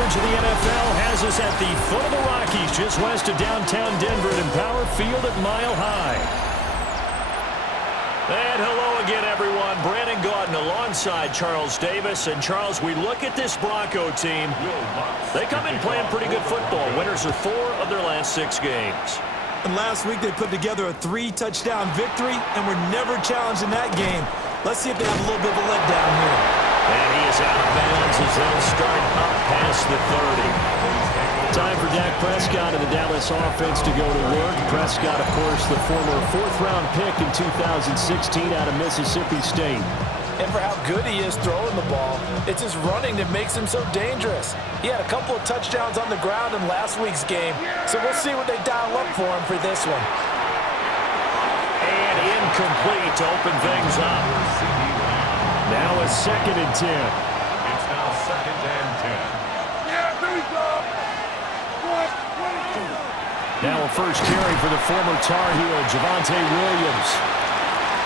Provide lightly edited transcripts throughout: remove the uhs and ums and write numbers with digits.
coverage of the NFL has us at the foot of the Rockies, just west of downtown Denver at Empower Field at Mile High. And hello again, everyone. Brandon Gaudin alongside Charles Davis. And, Charles, we look at this Bronco team. They come in playing pretty good football. Winners of 4 of their last 6 games. And last week they put together a 3-touchdown victory and were never challenged in that game. Let's see if they have a little bit of a letdown here. And he is out of bounds as they'll start up past the 30. Time for Dak Prescott and the Dallas offense to go to work. Prescott, of course, the former 4th-round pick in 2016 out of Mississippi State. And for how good he is throwing the ball, it's his running that makes him so dangerous. He had a couple of touchdowns on the ground in last week's game, so we'll see what they dial up for him for this one. And incomplete to open things up. Now a 2nd and 10. It's now 2nd and 10. Yeah, there we go. Now a first carry for the former Tar Heel, Javonte Williams.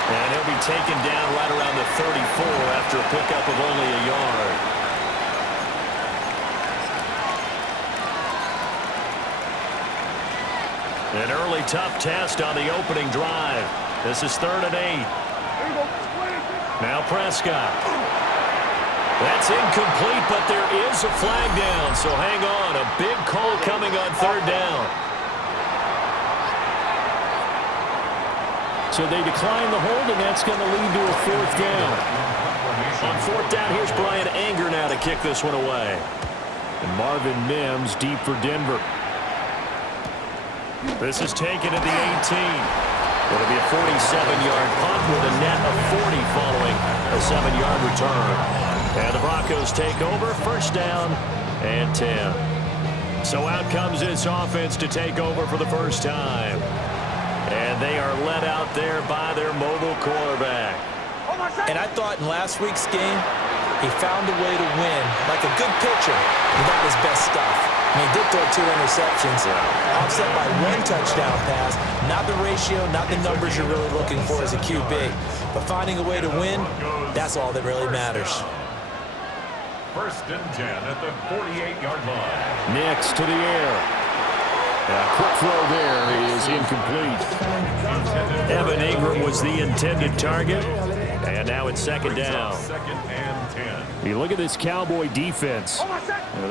And he'll be taken down right around the 34 after a pickup of only a yard. An early tough test on the opening drive. This is 3rd and 8. Now Prescott. That's incomplete, but there is a flag down, so hang on. A big call coming on 3rd down. So they decline the hold, and that's going to lead to a 4th down. On 4th down, here's Brian Anger now to kick this one away. And Marvin Mims deep for Denver. This is taken at the 18. It'll be a 47-yard punt with a net of 40 following a 7-yard return. And the Broncos take over, 1st down and 10. So out comes this offense to take over for the first time. And they are led out there by their mobile quarterback. And I thought in last week's game, he found a way to win, like a good pitcher, without his best stuff. I mean, he did throw 2 interceptions, offset by 1 touchdown pass. Not the ratio, not the numbers you're really looking for as a QB. But finding a way to win, that's all that really matters. 1st and 10 at the 48-yard line. Nix to the air. A quick throw there is incomplete. Evan Ingram was the intended target. And now it's 2nd down. 2nd and 10. You look at this Cowboy defense.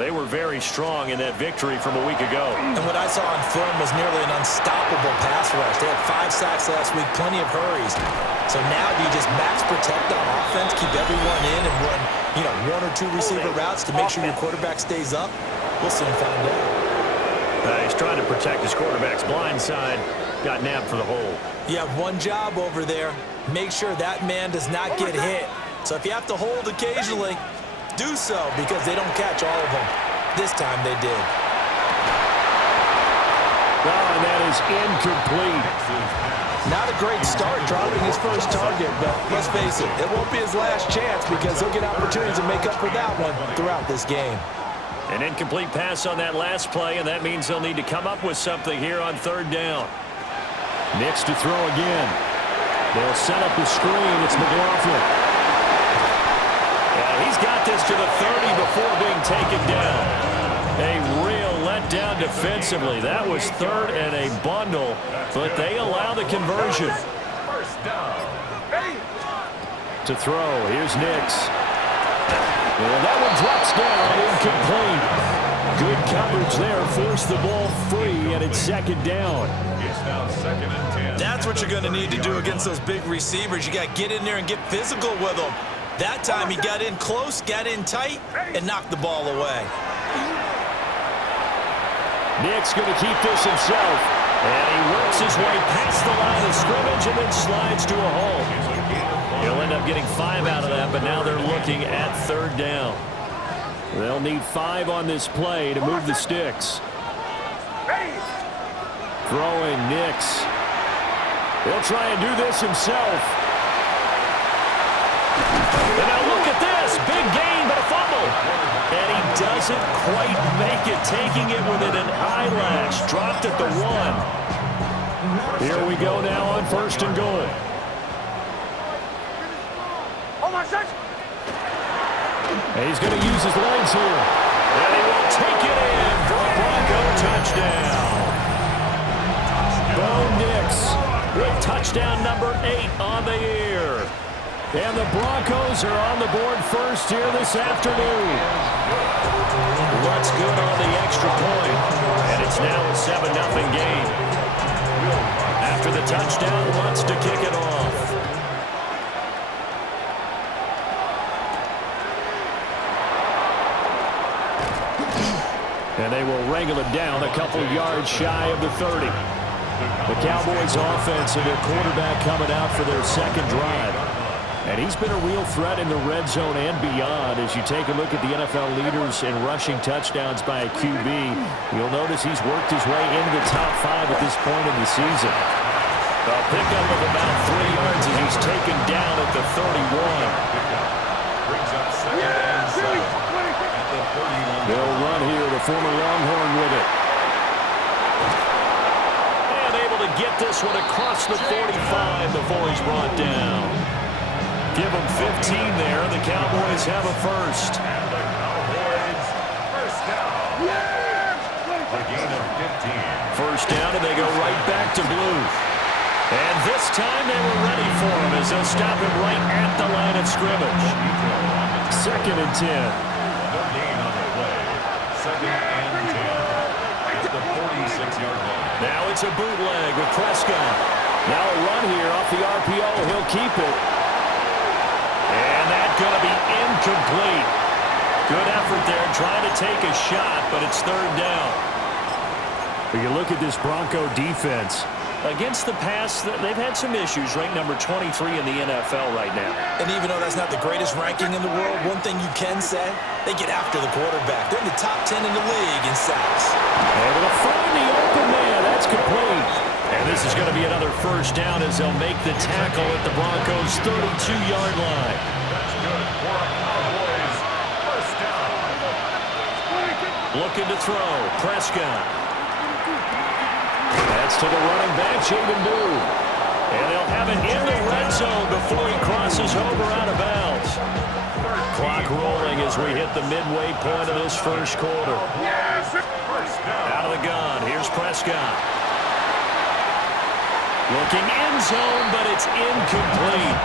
They were very strong in that victory from a week ago. And what I saw on film was nearly an unstoppable pass rush. They had 5 sacks last week, plenty of hurries. So now do you just max protect on offense, keep everyone in, and run 1 or 2 receiver routes to make sure your quarterback stays up? We'll soon find out. He's trying to protect his quarterback's blind side. Got nabbed for the hole. You have one job over there. Make sure that man does not get hit. So if you have to hold occasionally, do so, because they don't catch all of them. This time they did. Well, and that is incomplete. Not a great start dropping his first target, but let's face it, it won't be his last chance because he'll get opportunities to make up for that one throughout this game. An incomplete pass on that last play, and that means they'll need to come up with something here on 3rd down. Nix to throw again. They'll set up the screen. It's McLaughlin. And he's got this to the 30 before being taken down. A real letdown defensively. That was 3rd and a bundle, but they allow the conversion. 1st down. To throw, here's Nix. And that one drops down, incomplete. Good coverage there, forced the ball free, and it's 2nd down. It's now 2nd and 10. That's what you're going to need to do against those big receivers. You got to get in there and get physical with them. That time he got in close, got in tight, and knocked the ball away. Nick's going to keep this himself. And he works his way past the line of scrimmage and then slides to a hole. He'll end up getting 5 out of that, but now they're looking at 3rd down. They'll need 5 on this play to move the sticks. Throwing Nix. He'll try and do this himself. And now look at this. Big gain, but a fumble. And he doesn't quite make it, taking it within an eyelash. Dropped at the 1. Here we go now on 1st and goal. And he's going to use his legs here. And he will And the Broncos are on the board first here this afternoon. What's good on the extra point? And it's now a 7-0 game. After the touchdown, wants to kick it off. And they will wrangle it down a couple yards shy of the 30. The Cowboys offense and their quarterback coming out for their second drive. And he's been a real threat in the red zone and beyond. As you take a look at the NFL leaders in rushing touchdowns by a QB, you'll notice he's worked his way into the top 5 at this point in the season. A pickup of about 3 yards as he's taken down at the 31. Brings up second and 7 at the 31. They'll run here, the former Longhorn with it. And able to get this one across the 45 before he's brought down. Give them 15 there. The Cowboys have a first. And the Cowboys first down. A gain of 15. First down, and they go right back to blue. And this time they were ready for him as they'll stop him right at the line of scrimmage. Second and 10. No gain on the play. Second and 10 at the 46-yard line. Now it's a bootleg with Prescott. Now a run here off the RPO. He'll keep it. And that's going to be incomplete. Good effort there trying to take a shot, but it's third down. When you look at this Bronco defense, against the pass, they've had some issues. Ranked number 23 in the NFL right now. And even though that's not the greatest ranking in the world, one thing you can say, they get after the quarterback. They're in the top 10 in the league in sacks. Able to find the open man. That's complete. And this is going to be another first down as they'll make the tackle at the Broncos' 32-yard line. That's good for a Cowboys first down. Looking to throw. Prescott. That's to the running back, Jaden Due. And they'll have it in the red zone before he crosses over out of bounds. Clock rolling as we hit the midway point of this first quarter. Out of the gun. Here's Prescott. Looking end zone, but it's incomplete.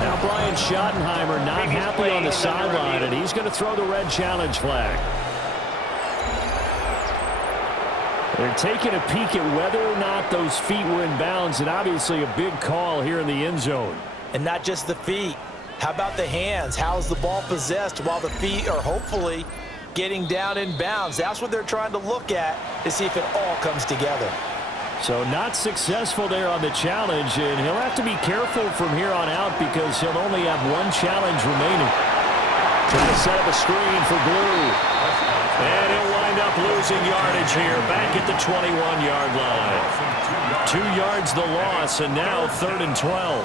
Now Brian Schottenheimer not happy on the sideline, and he's going to throw the red challenge flag. They're taking a peek at whether or not those feet were in bounds, and obviously a big call here in the end zone. And not just the feet. How about the hands? How is the ball possessed while the feet are hopefully getting down in bounds? That's what they're trying to look at to see if it all comes together. So not successful there on the challenge, and he'll have to be careful from here on out because he'll only have one challenge remaining. Trying to set up a screen for Blue. And he'll wind up losing yardage here back at the 21-yard line. 2 yards the loss, and now 3rd and 12.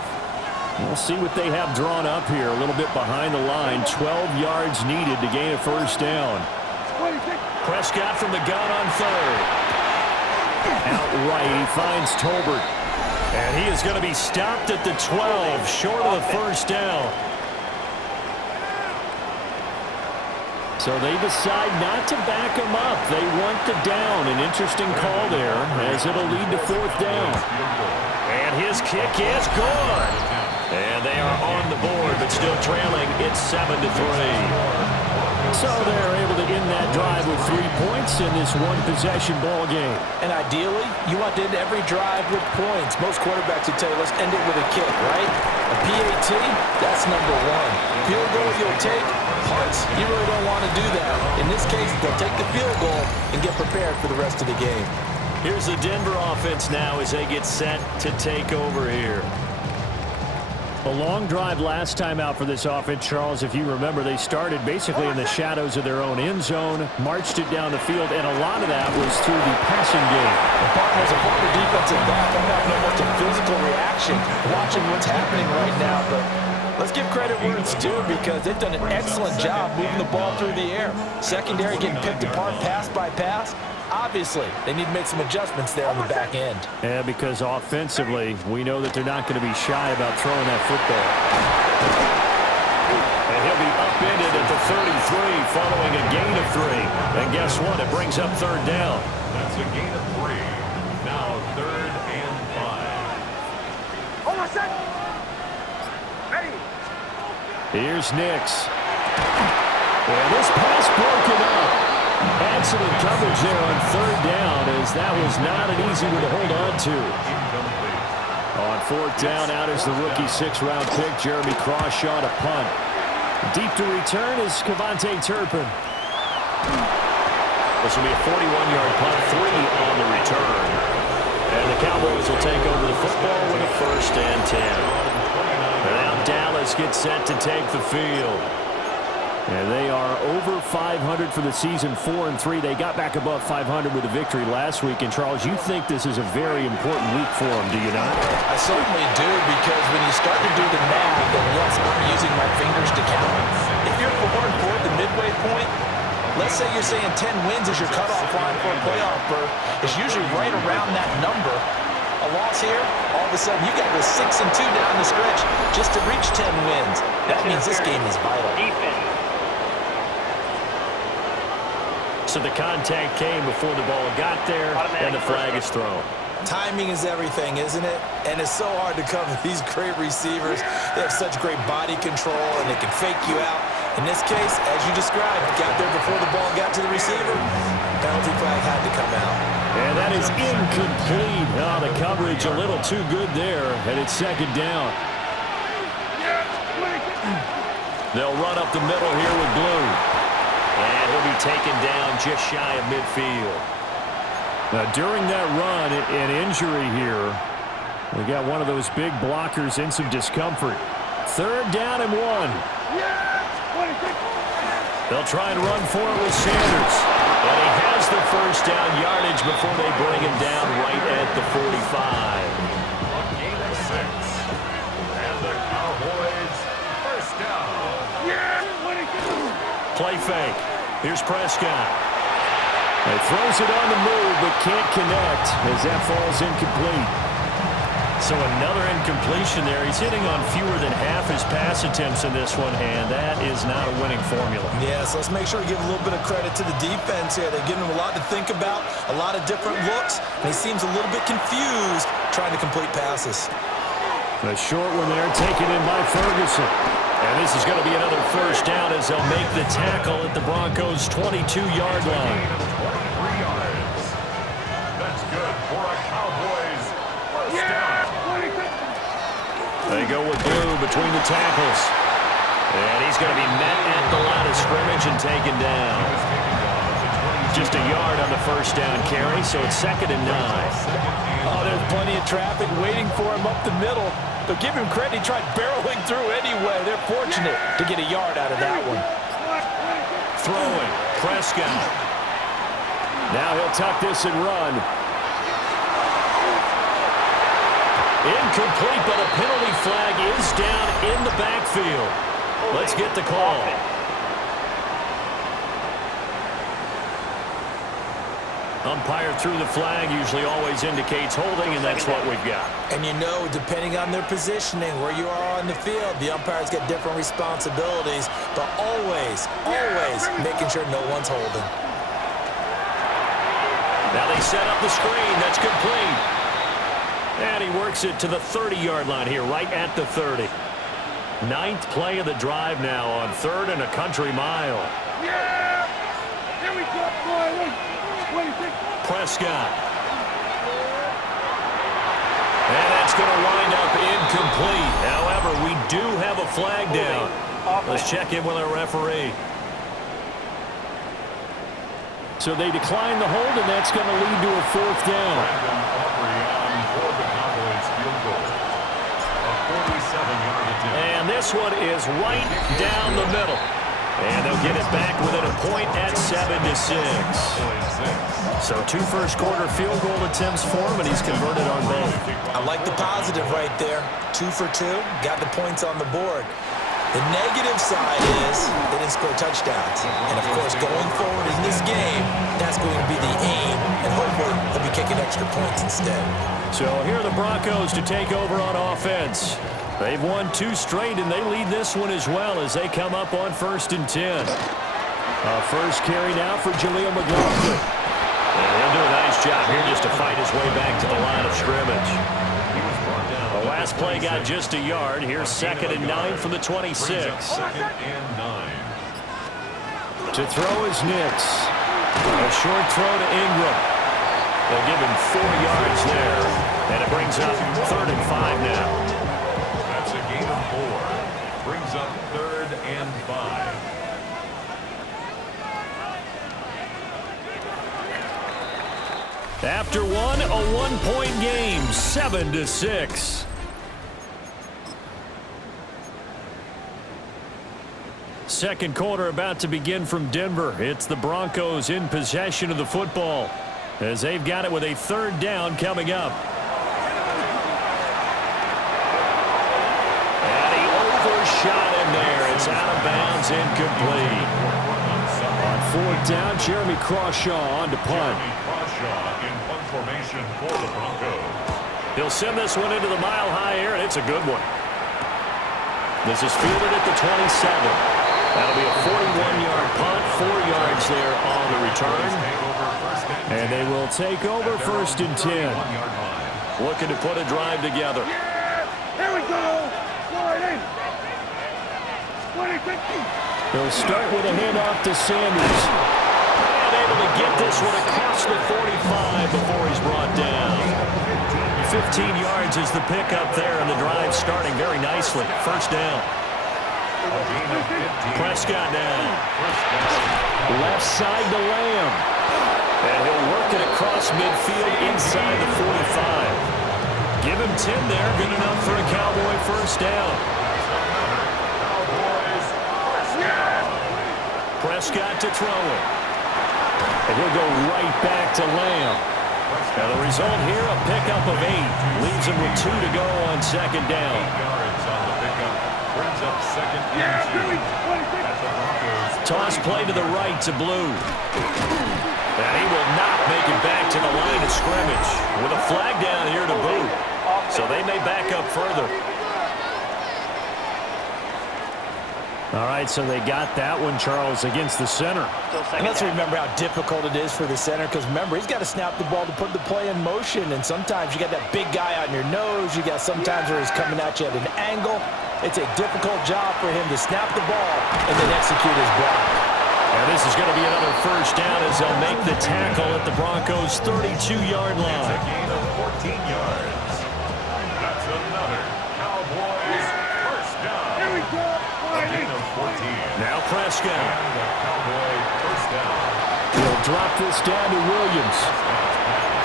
We'll see what they have drawn up here. A little bit behind the line. 12 yards needed to gain a first down. Prescott from the gun on 3rd. Out right, he finds Tolbert. And he is going to be stopped at the 12, short of the first down. So they decide not to back him up. They want the down. An interesting call there as it'll lead to 4th down. And his kick is good. And they are on the board, but still trailing. It's 7-3. So they're able to end that drive with 3 points in this one-possession ball game. And ideally, you want to end every drive with points. Most quarterbacks would tell you, let's end it with a kick, right? A PAT, that's number 1. Field goal you'll take, punts, you really don't want to do that. In this case, they'll take the field goal and get prepared for the rest of the game. Here's the Denver offense now as they get set to take over here. A long drive last time out for this offense, Charles. If you remember, they started basically in the shadows of their own end zone, marched it down the field, and a lot of that was through the passing game. As a former defensive back, I'm having almost a physical reaction watching what's happening right now, but let's give credit where it's due because they've done an excellent job moving the ball through the air. Secondary getting picked apart pass by pass. Obviously, they need to make some adjustments there on the back end. Yeah, because offensively, we know that they're not going to be shy about throwing that football. And he'll be upended at the 33 following a gain of 3. And guess what? It brings up 3rd down. That's a gain of 3. Now 3rd and 5. Here's Nix. And this pass broken up. Excellent coverage there on third down, as that was not an easy one to hold on to. On fourth down, out is the rookie 6th-round pick, Jeremy Crawshaw, to punt. Deep to return is Kevontae Turpin. This will be a 41-yard punt, 3 on the return. And the Cowboys will take over the football with a 1st and 10. And now Dallas gets set to take the field. And they are over 500 for the season, 4-3. They got back above 500 with a victory last week. And, Charles, you think this is a very important week for them, do you not? I certainly do, because when you start to do the math, and yes, I'm using my fingers to count. If you're 4-4 at the midway point, let's say you're saying 10 wins is your cutoff line for a playoff berth. It's usually right around that number. A loss here, all of a sudden you've got to go 6-2 down the stretch just to reach 10 wins. That means this game is vital. So the contact came before the ball got there, and the flag is thrown. Timing is everything, isn't it? And it's so hard to cover these great receivers. They have such great body control, and they can fake you out. In this case, as you described, got there before the ball got to the receiver. Penalty flag had to come out. And that is incomplete. Oh, the coverage a little too good there, and it's 2nd down. They'll run up the middle here with Blue. And he'll be taken down just shy of midfield. Now, during that run, an injury here. We got one of those big blockers in some discomfort. 3rd down and 1. They'll try and run for it with Sanders. And he has the 1st down yardage before they bring him down right at the 45. A gain of 6. And the Cowboys 1st down. Play fake. Here's Prescott. He throws it on the move, but can't connect as that falls incomplete. So another incompletion there. He's hitting on fewer than half his pass attempts in this one, and that is not a winning formula. Yes, let's make sure we give a little bit of credit to the defense here. They're giving him a lot to think about, a lot of different looks, and he seems a little bit confused trying to complete passes. A short one there, taken in by Ferguson. And this is going to be another 1st down as they'll make the tackle at the Broncos' 22-yard line. 23 yards. That's good for a Cowboys 1st down. They go with Blue between the tackles. And he's going to be met at the line of scrimmage and taken down. Just a yard on the 1st down carry, so it's 2nd and 9. Oh, there's plenty of traffic waiting for him up the middle. But give him credit, he tried barreling through anyway. They're fortunate to get a yard out of that one. Throwing, Prescott. Now he'll tuck this and run. Incomplete, but a penalty flag is down in the backfield. Let's get the call. Umpire threw the flag, usually always indicates holding, and that's what we've got. And you know, depending on their positioning, where you are on the field, the umpire's got different responsibilities, but always making sure no one's holding. Now they set up the screen. That's complete. And he works it to the 30-yard line here, right at the 30. 9th play of the drive now on 3rd and a country mile. Here we go, boy. Prescott. And that's going to wind up incomplete. However, we do have a flag down. Let's check in with our referee. So they decline the hold, and that's going to lead to a 4th down. Brandon Aubrey on for the Cowboys field goal. A 47-yard attempt. And this one is right down the middle. And they'll get it back within a point at 7-6. So 2 first-quarter field goal attempts for him, and he's converted on both. I like the positive right there. 2 for 2, got the points on the board. The negative side is they didn't score touchdowns. And, of course, going forward in this game, that's going to be the aim, and hopefully they'll be kicking extra points instead. So here are the Broncos to take over on offense. They've won 2 straight, and they lead this one as well as they come up on 1st and 10. First carry now for Jaleel McLaughlin. And he'll do a nice job here just to fight his way back to the line of scrimmage. The last Last play got just a yard. Here's 2nd and 9 from the 26. 2nd and 9. To throw is Nix. A short throw to Ingram. They'll give him 4 yards there. And it brings up 3rd and 5 now. That's a gain of 4. Brings up 3rd and 5. After one, a 1-point game, 7-6. Second quarter about to begin from Denver. It's the Broncos in possession of the football as they've got it with a 3rd down coming up. And he overshot him there. It's out of bounds, incomplete. On 4th down, Jeremy Crawshaw on to punt. In punt formation for the Broncos. He'll send this one into the mile-high air, and it's a good one. This is fielded at the 27. That'll be a 41-yard punt, 4 yards there on the return. And they will take over 1st and 10. Looking to put a drive together. Here we go. Slide in. 20-50. They'll start with a handoff to Sanders. And able to get this one across the 45 before he's brought down. 15 yards is the pickup there, and the drive starting very nicely. 1st down. Prescott now. Left side to Lamb. And he'll work it across midfield inside the 45. Give him 10 there. Good enough for a Cowboy 1st down. Prescott to throw it. And he'll go right back to Lamb. Now the result here, a pickup of 8. Leaves him with 2 to go on 2nd down. 8 yards on the pickup. Brings up 2nd and 2. At the Broncos. Toss play to the right to Blue. And he will not make it back to the line of scrimmage with a flag down here to boot. So they may back up further. All right, so they got that one, Charles, against the center. And let's remember how difficult it is for the center, because remember, he's got to snap the ball to put the play in motion, and sometimes you got that big guy on your nose. You got sometimes where he's coming at you at an angle. It's a difficult job for him to snap the ball and then execute his block. And this is going to be another 1st down as they'll make the tackle at the Broncos' 32-yard line. It's a gain of 14 yards. That's another Cowboys 1st down. Here we go. A gain of 14. Now Prescott. And the Cowboy 1st down. He'll drop this down to Williams.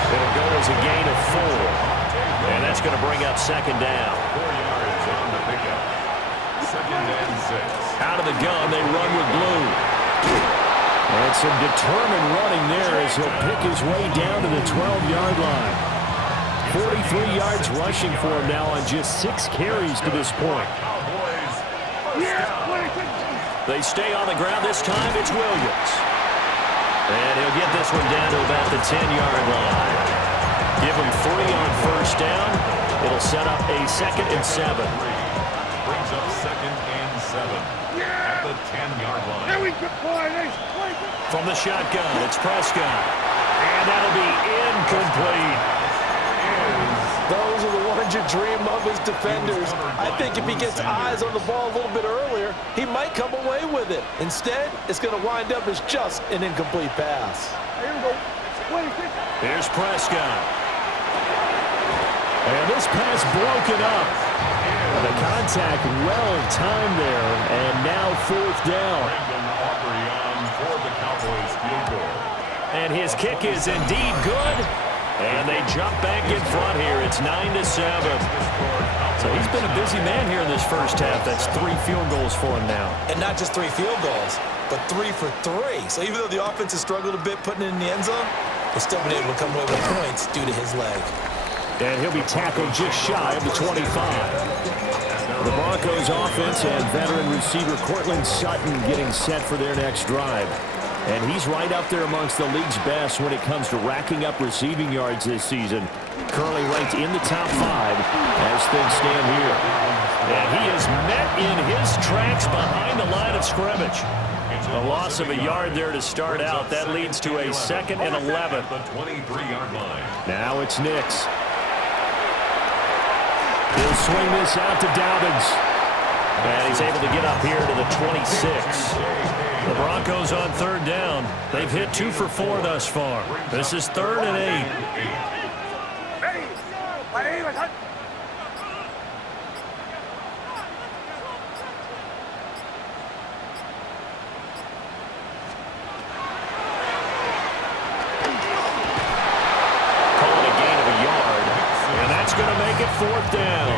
It'll go as a gain of 4. And that's going to bring up 2nd down. 4 yards on the pickup. 2nd and 6. Out of the gun, they run with Blue. And some determined running there as he'll pick his way down to the 12-yard line. 43 yards rushing for him now on just 6 carries to this point. Cowboys 1st down. They stay on the ground. This time it's Williams. And he'll get this one down to about the 10-yard line. Give him 3 on 1st down. It'll set up a 2nd and 7. Brings up 2nd and 7. At the 10-yard line. Here we go. From the shotgun, it's Prescott. And that'll be incomplete. Those are the ones you dream of as defenders. I think if he gets eyes on the ball a little bit earlier, he might come away with it. Instead, it's going to wind up as just an incomplete pass. Here we go. 26. Here's Prescott. And this pass broken up. And the contact well timed there. And now 4th down. Brandon Aubrey on for the Cowboys field goal. And his kick is indeed good. And they jump back in front here. It's 9-7. So he's been a busy man here in this 1st half. That's 3 field goals for him now. And not just 3 field goals, but 3 for 3. So even though the offense has struggled a bit putting it in the end zone, they've still been able to come away with points due to his leg. And he'll be tackled just shy of the 25. The Broncos offense and veteran receiver Cortland Sutton getting set for their next drive. And he's right up there amongst the league's best when it comes to racking up receiving yards this season. Currently ranked in the top 5 as things stand here. And he is met in his tracks behind the line of scrimmage. A loss of a yard there to start out. That leads to a 2nd and 11. The 23-yard line. Now it's Nix. He'll swing this out to Dobbins. And he's able to get up here to the 26. The Broncos on third down. They've hit 2 for 4 thus far. This is 3rd and 8. Calling a gain of a yard. And that's going to make it 4th down.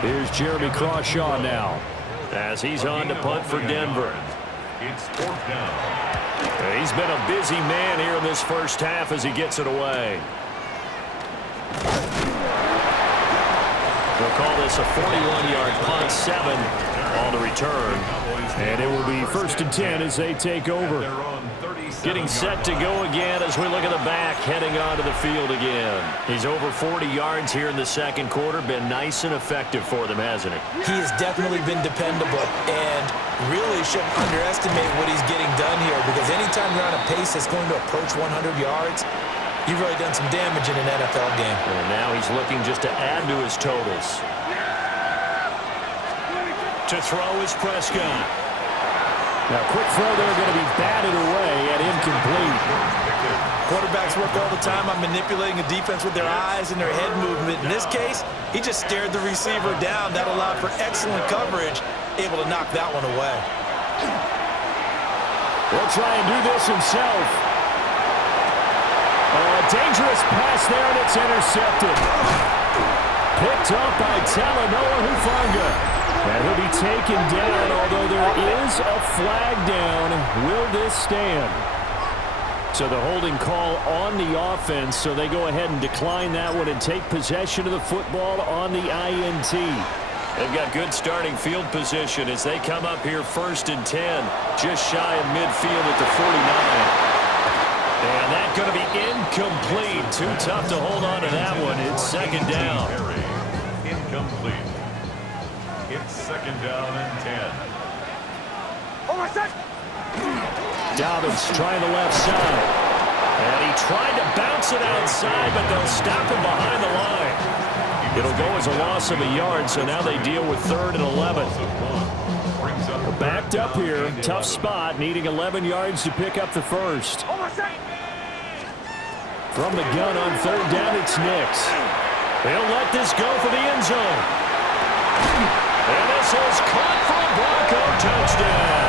Here's Jeremy Crawshaw now, as he's on to punt for Denver. It's 4th down. He's been a busy man here in this first half as he gets it away. They'll call this a 41-yard punt, 7 on the return. And it will be 1st and 10 as they take over. Getting set to go again as we look at the back, heading onto the field again. He's over 40 yards here in the second quarter. Been nice and effective for them, hasn't he? He has definitely been dependable, and really shouldn't underestimate what he's getting done here, because anytime you're on a pace that's going to approach 100 yards, you've really done some damage in an NFL game. And now he's looking just to add to his totals. To throw is Prescott. Now, quick throw there, going to be batted away and incomplete. Quarterbacks work all the time on manipulating a defense with their eyes and their head movement. In this case, he just stared the receiver down. That allowed for excellent coverage, able to knock that one away. He'll try and do this himself. A dangerous pass there, and it's intercepted. Picked up by Talanoa Hufanga. And he'll be taken down, although there is a flag down. Will this stand? So the holding call on the offense, so they go ahead and decline that one and take possession of the football on the INT. They've got good starting field position as they come up here 1st and 10, just shy of midfield at the 49. And that's going to be incomplete. Too tough to hold on to that one. It's 2nd down. Incomplete. It's 2nd down and 10. Dobbins trying the left side. And he tried to bounce it outside, but they'll stop him behind the line. It'll go as a loss of a yard, so now they deal with 3rd and 11. We're backed up here. Tough spot, needing 11 yards to pick up the first. From the gun on 3rd down, it's Nix. He'll let this go for the end zone. And this is caught for a Bronco touchdown.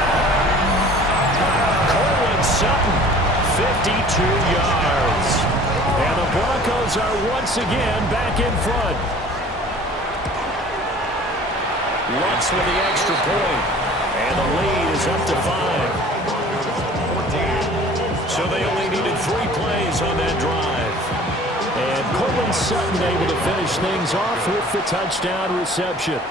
Cortland Sutton, 52 yards. And the Broncos are once again back in front. Lutz with the extra point. And the lead is up to 5. So they only needed 3 plays on that drive. And Cortland Sutton able to finish things off with the touchdown reception.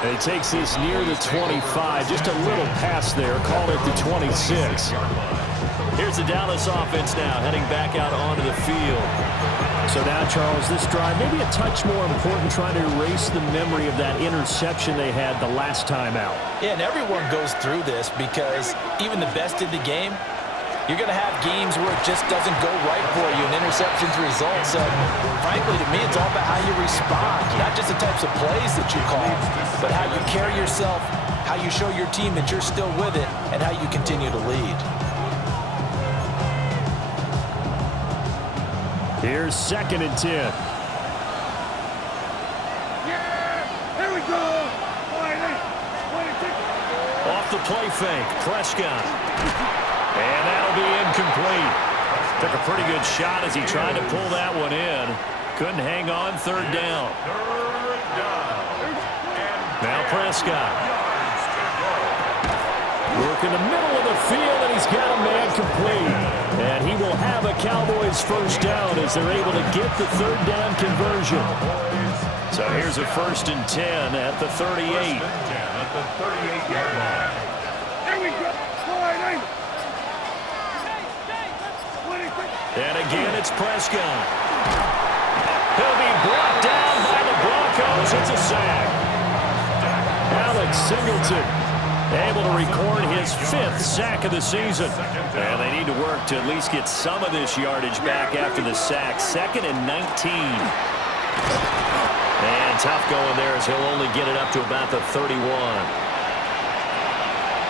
And he takes this near the 25. Just a little pass there. Call it the 26. Here's the Dallas offense now heading back out onto the field. So now, Charles, this drive maybe a touch more important, trying to erase the memory of that interception they had the last time out. Yeah, and everyone goes through this because even the best in the game, you're going to have games where it just doesn't go right for you, and interceptions result. So, frankly, to me, it's all about how you respond, not just the types of plays that you call, but how you carry yourself, how you show your team that you're still with it, and how you continue to lead. Here's 2nd and 10. Yeah! Here we go! Off the play fake, Prescott. And that'll be incomplete. Took a pretty good shot as he tried to pull that one in. Couldn't hang on, 3rd down. Now Prescott. Work in the middle of the field, and he's got a man complete. And he will have a Cowboys 1st down as they're able to get the 3rd down conversion. So here's a 1st and 10 at the 38. At the 38-yard line. Here we go! And again, it's Prescott. He'll be brought down by the Broncos. It's a sack. Alex Singleton Able to record his 5th sack of the season. And they need to work to at least get some of this yardage back after the sack. 2nd and 19. And tough going there as he'll only get it up to about the 31.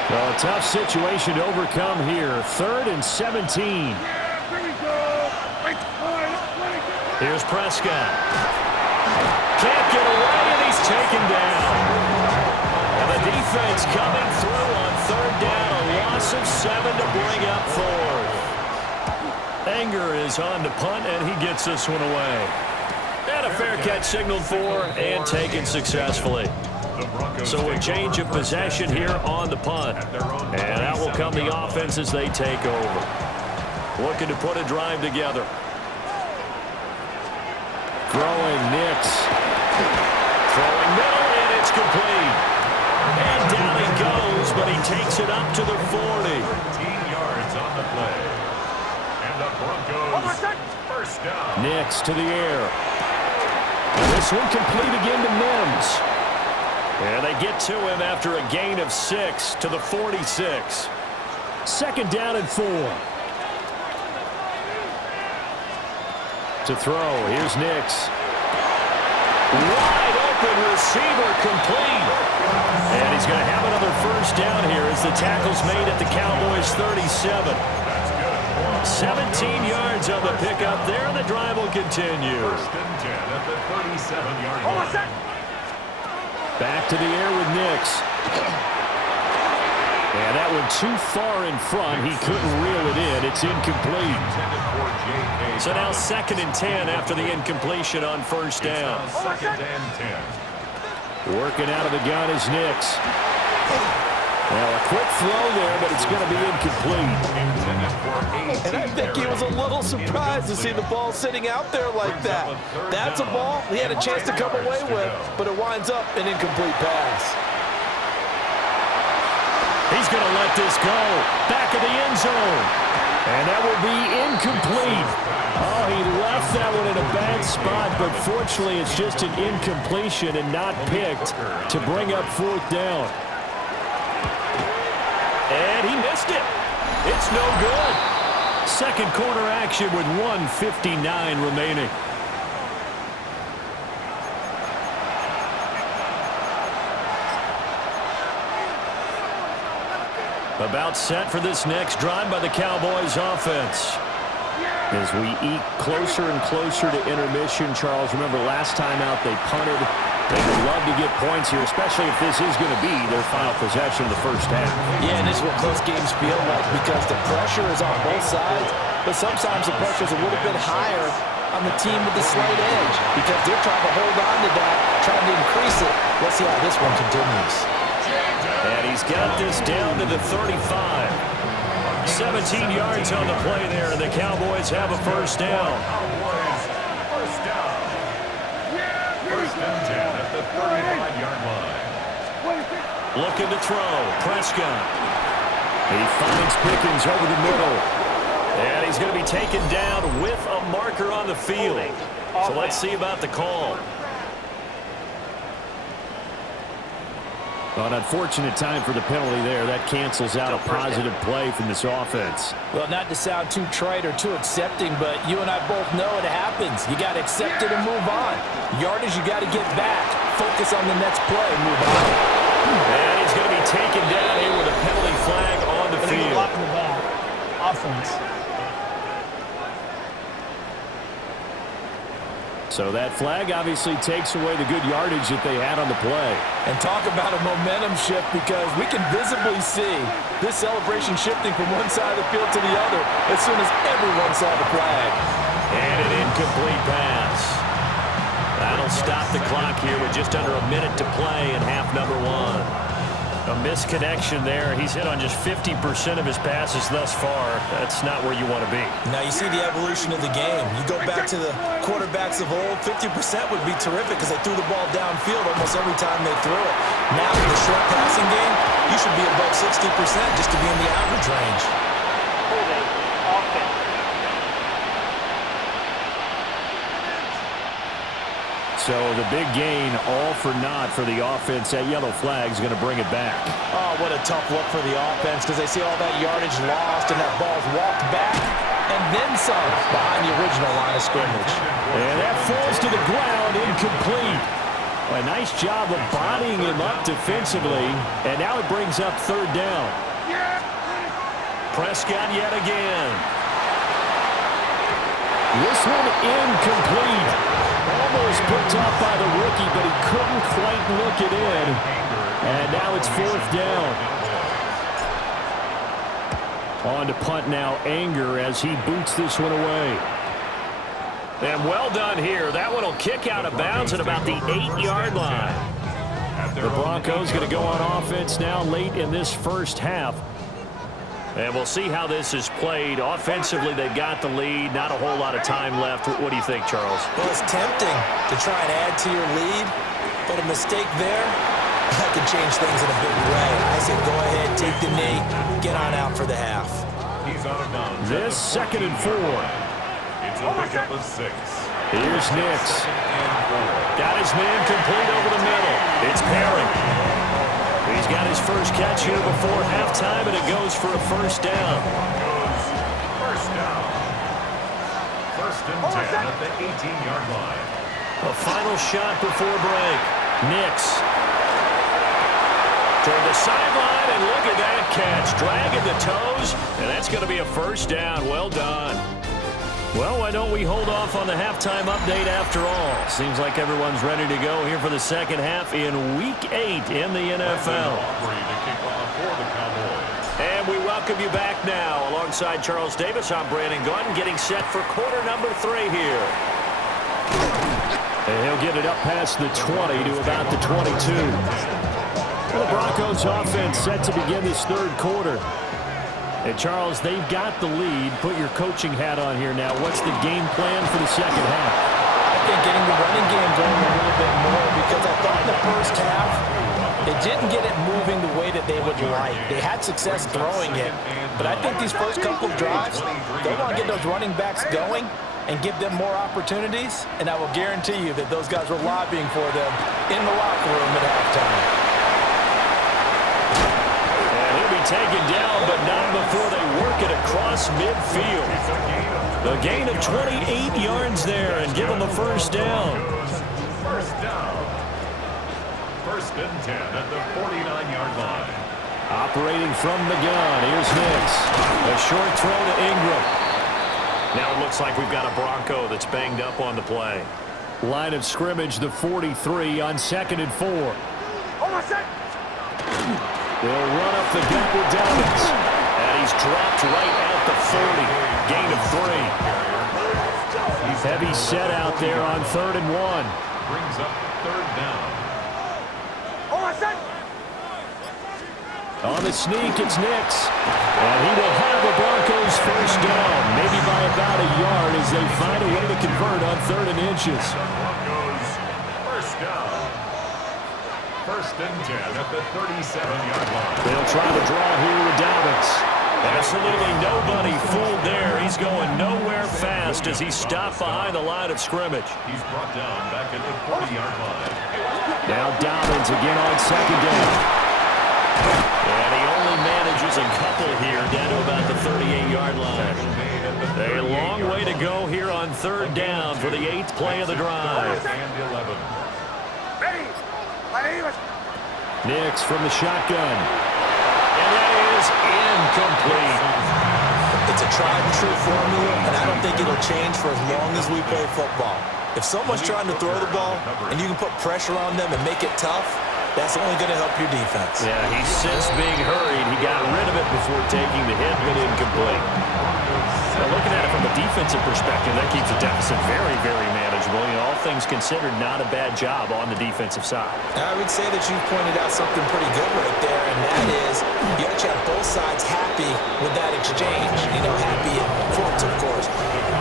Well, a tough situation to overcome here. 3rd and 17. Here's Prescott. Can't get away, and he's taken down. And the defense coming through on 3rd down. A loss of 7 to bring up 4th. Anger is on to punt, and he gets this one away. And a fair catch signaled for and taken successfully. So a change of possession here on the punt. And out will come the offense as they take over. Looking to put a drive together. Throwing Nix. Throwing middle, and it's complete. And down he goes, but he takes it up to the 40. 13 yards on the play. And the Broncos first down. Nix to the air. This one complete again to Mims. And they get to him after a gain of 6 to the 46. 2nd down and 4. To throw, here's Nix. Wide open receiver complete. And he's going to have another first down here as the tackle's made at the Cowboys' 37. 17 yards on the pickup there, and the drive will continue. 1st and 10 at the 37-yard line. Back to the air with Nix. And that one too far in front. He couldn't reel it in. It's incomplete. So now 2nd and 10 after the incompletion on 1st down. 2nd and 10. Working out of the gun is Nix. Well, a quick throw there, but it's going to be incomplete. And I think he was a little surprised to see the ball sitting out there like that. That's a ball he had a chance to come away with, but it winds up an incomplete pass. He's going to let this go. Back of the end zone. And that will be incomplete. Oh, he left that one in a bad spot, but fortunately it's just an incompletion and not picked to bring up 4th down. And he missed it. It's no good. 2nd quarter action with 1:59 remaining. About set for this next drive by the Cowboys offense. As we eat closer and closer to intermission, Charles, remember last time out they punted. They would love to get points here, especially if this is going to be their final possession of the first half. Yeah, and this is what close games feel like because the pressure is on both sides, but sometimes the pressure is a little bit higher on the team with the slight edge because they're trying to hold on to that, trying to increase it. Let's see how this one continues. And he's got this down to the 35. 17 yards on the play there, and the Cowboys have a first down. First down. 1st and 10 at the 35-yard line. Looking to throw. Prescott. He finds Pickens over the middle. And he's going to be taken down with a marker on the field. So let's see about the call. An unfortunate time for the penalty there. That cancels out a positive play from this offense. Well, not to sound too trite or too accepting, but you and I both know it happens. You got to accept it and move on. Yardage, you got to get back. Focus on the next play. Move on. And he's going to be taken down here with a penalty flag on the field. Blocking the back. Offense. So that flag obviously takes away the good yardage that they had on the play. And talk about a momentum shift because we can visibly see this celebration shifting from one side of the field to the other as soon as everyone saw the flag. And an incomplete pass. That'll stop the clock here with just under a minute to play in half number 1. A misconnection there. He's hit on just 50% of his passes thus far. That's not where you want to be. Now you see the evolution of the game. You go back to the quarterbacks of old, 50% would be terrific because they threw the ball downfield almost every time they threw it. Now in the short passing game, you should be above 60% just to be in the average range. So the big gain all for naught for the offense. That yellow flag is going to bring it back. Oh, what a tough look for the offense because they see all that yardage lost and that ball's walked back and then some behind the original line of scrimmage. And that falls to the ground, incomplete. A nice job of bodying him up defensively, and now it brings up third down. Prescott yet again. This one incomplete. Almost picked off by the rookie, but he couldn't quite look it in. And now it's fourth down. On to punt now, Anger, as he boots this one away. And well done here. That one will kick out of bounds at about the 8-yard line. The Broncos going to go on offense now late in this first half. And we'll see how this is played. Offensively, they've got the lead. Not a whole lot of time left. What do you think, Charles? Well, it's tempting to try and add to your lead, but a mistake there, that could change things in a big way. I say go ahead, take the knee, get on out for the half. He's out of bounds. This 2nd and 4. It's a pickup of 6. Here's Nix. Got his man complete over the middle. It's Perry. He's got his first catch here before halftime, and it goes for a first down. First down. 1st and 10 at the 18-yard line. A final shot before break. Nix. Toward the sideline, and look at that catch. Dragging the toes, and that's going to be a first down. Well done. Well, why don't we hold off on the halftime update after all? Seems like everyone's ready to go here for the second half in Week 8 in the NFL. And we welcome you back now. Alongside Charles Davis, I'm Brandon Gaudin, getting set for quarter number 3 here. And he'll get it up past the 20 to about the 22. And the Broncos offense set to begin this third quarter. And, Charles, they've got the lead. Put your coaching hat on here now. What's the game plan for the second half? I think getting the running game going a little bit more because I thought in the first half they didn't get it moving the way that they would like. They had success throwing it, but I think these first couple of drives, they want to get those running backs going and give them more opportunities, and I will guarantee you that those guys were lobbying for them in the locker room at halftime. Taken down, but not before they work it across midfield. A gain of 28 yards there and give them a first down. First down. 1st and 10 at the 49-yard line. Operating from the gun, here's Nix. A short throw to Ingram. Now it looks like we've got a Bronco that's banged up on the play. Line of scrimmage, the 43 on 2nd and 4. They'll run up the gut with Dobbins. And he's dropped right at the 40. Gain of 3. Heavy set out there on 3rd and 1. Brings up 3rd down. On the sneak, it's Nix. And he will have the Broncos first down. Maybe by about a yard as they find a way to convert on 3rd and inches. Broncos first down. 1st and 10 at the 37-yard line. They'll try to draw here with Dobbins. Absolutely nobody fooled there. He's going nowhere fast as he's stopped behind the line of scrimmage. He's brought down back at the 40-yard line. Now Dobbins again on 2nd down. And he only manages a couple here down to about the 38-yard line. A long way to go here on 3rd down for the 8th play of the drive. And 11. Nix from the shotgun. And that is incomplete. It's a tried and true formula, and I don't think it'll change for as long as we play football. If someone's trying to throw the ball and you can put pressure on them and make it tough, that's only going to help your defense. Yeah, he sensed being hurried. He got rid of it before taking the hit, but incomplete. Now, looking at it from a defensive perspective, that keeps the deficit very, very manageable. You know, all things considered, not a bad job on the defensive side. I would say that you pointed out something pretty good right there, and that is you got to have both sides happy with that exchange. You know, happy in quotes, of course.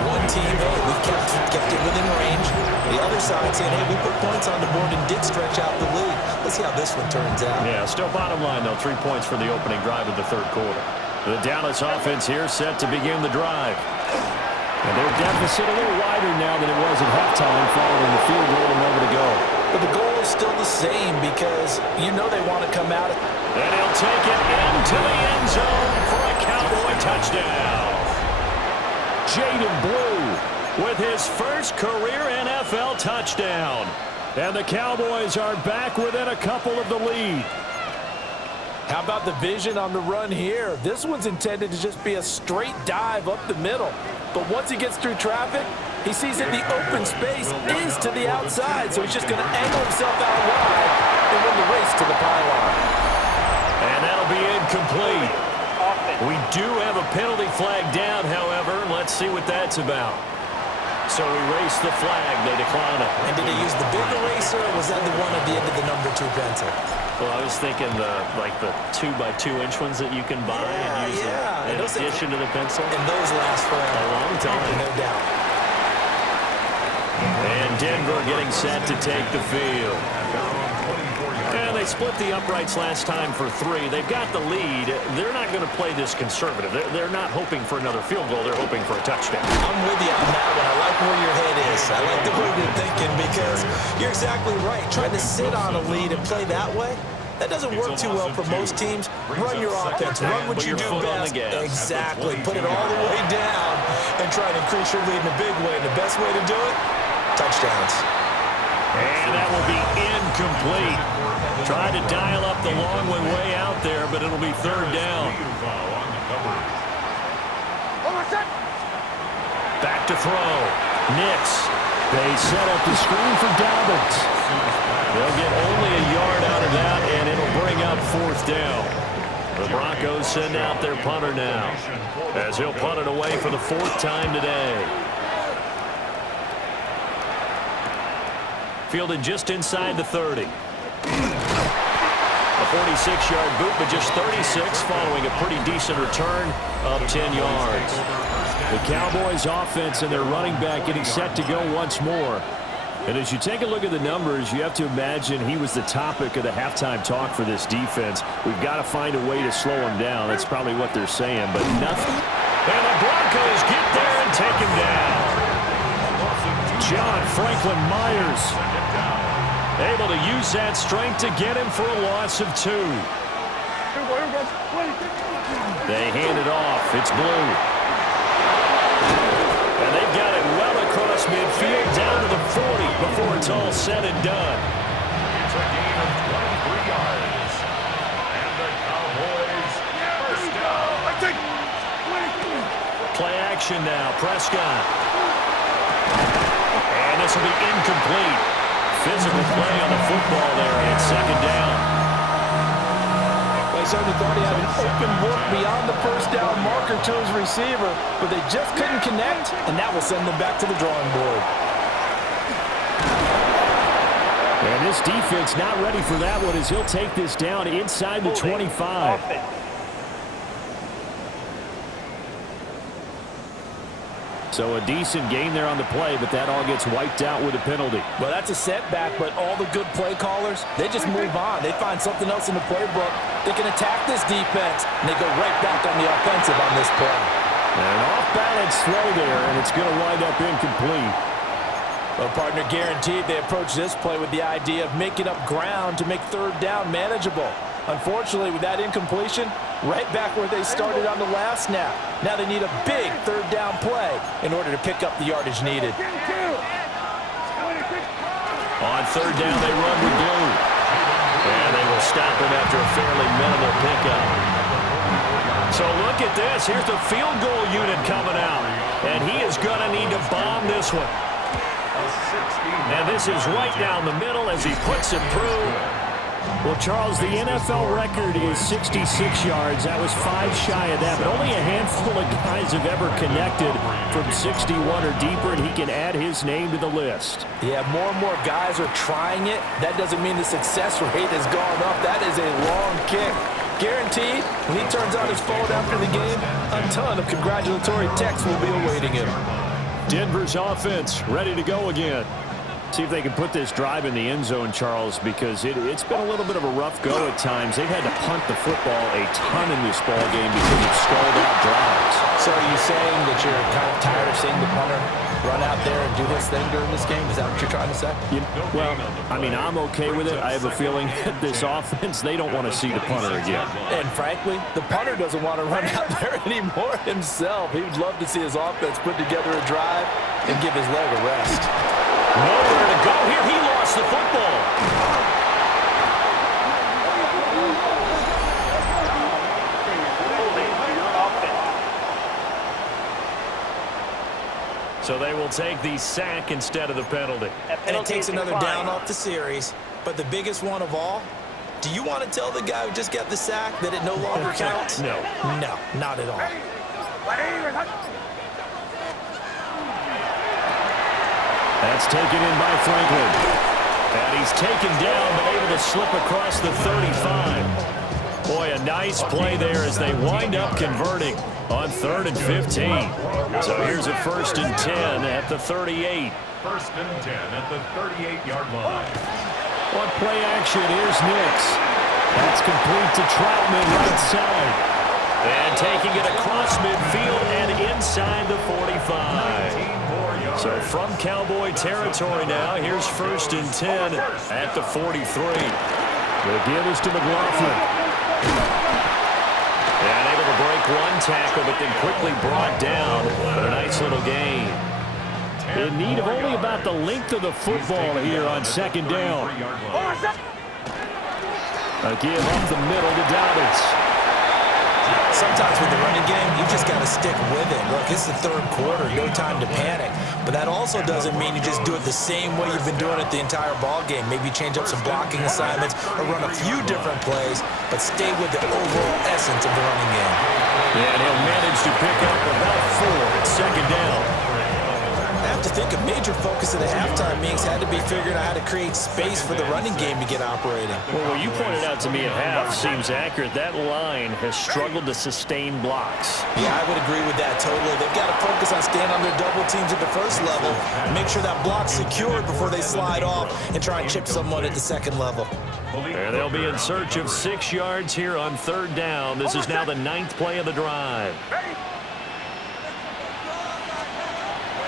One team, hey, we kept it within range. The other side saying, hey, we put points on the board and did stretch out the lead. Let's see how this one turns out. Yeah, still bottom line, though, 3 points for the opening drive of the third quarter. The Dallas offense here set to begin the drive. And their deficit a little wider now than it was at halftime following the field goal and nowhere to go. But the goal is still the same because you know they want to come out. And he'll take it into the end zone for a Cowboy touchdown. Jaden Blue with his first career NFL touchdown. And the Cowboys are back within a couple of the lead. How about the vision on the run here? This one's intended to just be a straight dive up the middle. But once he gets through traffic, he sees that the open space is to the outside, so he's just going to angle himself out wide and win the race to the pylon. And that'll be incomplete. We do have a penalty flag down, however. Let's see what that's about. So we race the flag. They decline it. And did he use the big eraser, or was that the one at the end of the number 2 pencil? Well, I was thinking the 2x2-inch ones that you can buy and use in addition to the pencil. And those last for a long time. No doubt. And Denver getting set to take the field. And they split the uprights last time for 3. They've got the lead. They're not going to play this conservative. They're not hoping for another field goal. They're hoping for a touchdown. I'm with you on that one. I like where your head is. I like the way you're thinking because you're exactly right. Trying to sit on a lead and play that way, that doesn't work too well for most teams. Run your offense. Run what you do best. Exactly. Put it all the way down and try to increase your lead in a big way. And the best way to do it, touchdowns. And that will be incomplete. Tried to dial up the long one way out there, but it'll be 3rd down. Back to throw. Nix. They set up the screen for Dobbins. They'll get only a yard out of that, and it'll bring up 4th down. The Broncos send out their punter now, as he'll punt it away for the 4th time today. Fielded just inside the 30. A 46-yard boot, but just 36 following a pretty decent return of 10 yards. The Cowboys offense and their running back getting set to go once more. And as you take a look at the numbers, you have to imagine he was the topic of the halftime talk for this defense. We've got to find a way to slow him down. That's probably what they're saying, but nothing. And the Broncos get there and take him down. John Franklin Myers able to use that strength to get him for a loss of 2. They hand it off. It's Blue. And they've got it well across midfield down to the 40 before it's all said and done. It's a gain of 23 yards. And the Cowboys first down. Play action now. Prescott. And this will be incomplete. Physical play on the football there, and it's 2nd down. They certainly thought he had an open look beyond the first down marker to his receiver, but they just couldn't connect, and that will send them back to the drawing board. And this defense not ready for that one as he'll take this down inside the 25. So a decent gain there on the play, but that all gets wiped out with a penalty. Well, that's a setback, but all the good play callers, they just move on. They find something else in the playbook. They can attack this defense, and they go right back on the offensive on this play. And an off-balance throw there, and it's going to wind up incomplete. Well, partner, guaranteed they approach this play with the idea of making up ground to make 3rd down manageable. Unfortunately, with that incompletion, right back where they started on the last snap. Now they need a big 3rd down play in order to pick up the yardage needed. On 3rd down, they run with Blue. And they will stop him after a fairly minimal pickup. So look at this. Here's the field goal unit coming out. And he is going to need to bomb this one. And this is right down the middle as he puts it through. Well, Charles, the NFL record is 66 yards. That was 5 shy of that, but only a handful of guys have ever connected from 61 or deeper, and he can add his name to the list. Yeah, more and more guys are trying it. That doesn't mean the success rate has gone up. That is a long kick. Guaranteed, when he turns on his phone after the game, a ton of congratulatory texts will be awaiting him. Denver's offense ready to go again. See if they can put this drive in the end zone, Charles, because it's been a little bit of a rough go at times. They've had to punt the football a ton in this ball game because of stalled out drives. So are you saying that you're kind of tired of seeing the punter run out there and do this thing during this game? Is that what you're trying to say? Well, I mean, I'm okay with it. I have a feeling that this offense, they don't want to see the punter again. And frankly, the punter doesn't want to run out there anymore himself. He would love to see his offense put together a drive and give his leg a rest. Nowhere to go here. He lost the football. So they will take the sack instead of the penalty. And it takes another down off the series. But the biggest one of all, do you want to tell the guy who just got the sack that it no longer counts? No. No, not at all. That's taken in by Franklin. And he's taken down, but able to slip across the 35. Boy, a nice play there as they wind up converting on 3rd and 15. So here's a 1st and 10 at the 38. 1st and 10 at the 38-yard line. What play action? Here's Nix. That's complete to Troutman right side. And taking it across midfield and inside the 45. So from Cowboy territory now, here's 1st and 10 at the 43. The give is to McLaughlin. And able to break one tackle, but then quickly brought down. But a nice little gain. In need of only about the length of the football here on 2nd down. A give up the middle to Dobbins. Sometimes with the running game, you just got to stick with it. Look, it's the 3rd quarter, no time to panic. But that also doesn't mean you just do it the same way you've been doing it the entire ball game. Maybe change up some blocking assignments or run a few different plays, but stay with the overall essence of the running game. Yeah, and he'll manage to pick up about 4 at 2nd down. I have to think a major focus of the halftime meetings had to be figuring out how to create space for the running game to get operating. Well, what you pointed out to me at half seems accurate. That line has struggled to sustain blocks. Yeah, I would agree with that totally. They've got to focus on staying on their double teams at the 1st level and make sure that block's secured before they slide off and try and chip someone at the 2nd level. And they'll be in search of 6 yards here on 3rd down. This is now the 9th play of the drive.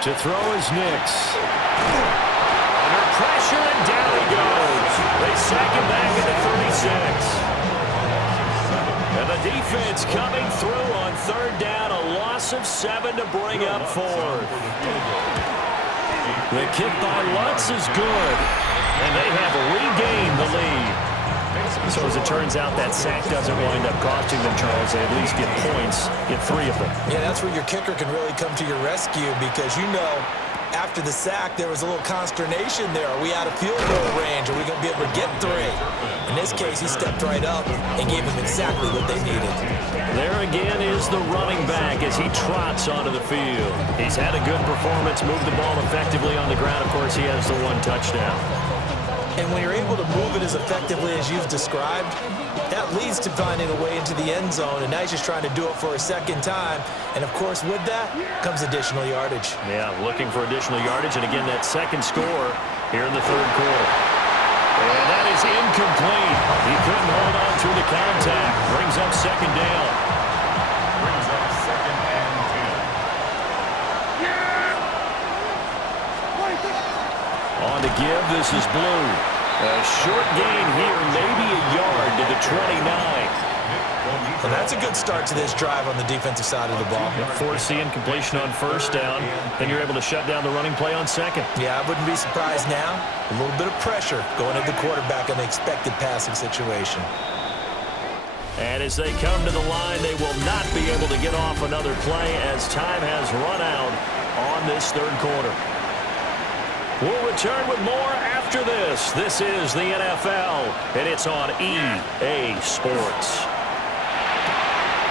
To throw is Nix. Under pressure, and down he goes. They sack him back at the 36. And the defense coming through on 3rd down. A loss of 7 to bring up 4th. The kick by Lutz is good. And they have regained the lead. So as it turns out, that sack doesn't wind up costing them, Charles. They at least get points, get 3 of them. Yeah, that's where your kicker can really come to your rescue because, you know, after the sack, there was a little consternation there. Are we out of field goal range? Are we going to be able to get 3? In this case, he stepped right up and gave them exactly what they needed. There again is the running back as he trots onto the field. He's had a good performance, moved the ball effectively on the ground. Of course, he has the 1 touchdown. And when you're able to move it as effectively as you've described, that leads to finding a way into the end zone. And now he's just trying to do it for a 2nd time. And, of course, with that comes additional yardage. Yeah, looking for additional yardage. And, again, that 2nd score here in the 3rd quarter. And that is incomplete. He couldn't hold on through the contact. Brings up 2nd down. Brings up 2nd and 10. On to give, this is Blue. A short gain here, maybe a yard to the 29. And that's a good start to this drive on the defensive side of the ball. Forcing completion on 1st down. Then you're able to shut down the running play on 2nd. Yeah, I wouldn't be surprised now. A little bit of pressure going at the quarterback in the expected passing situation. And as they come to the line, they will not be able to get off another play as time has run out on this 3rd quarter. We'll return with more after this. This is the NFL, and it's on EA Sports.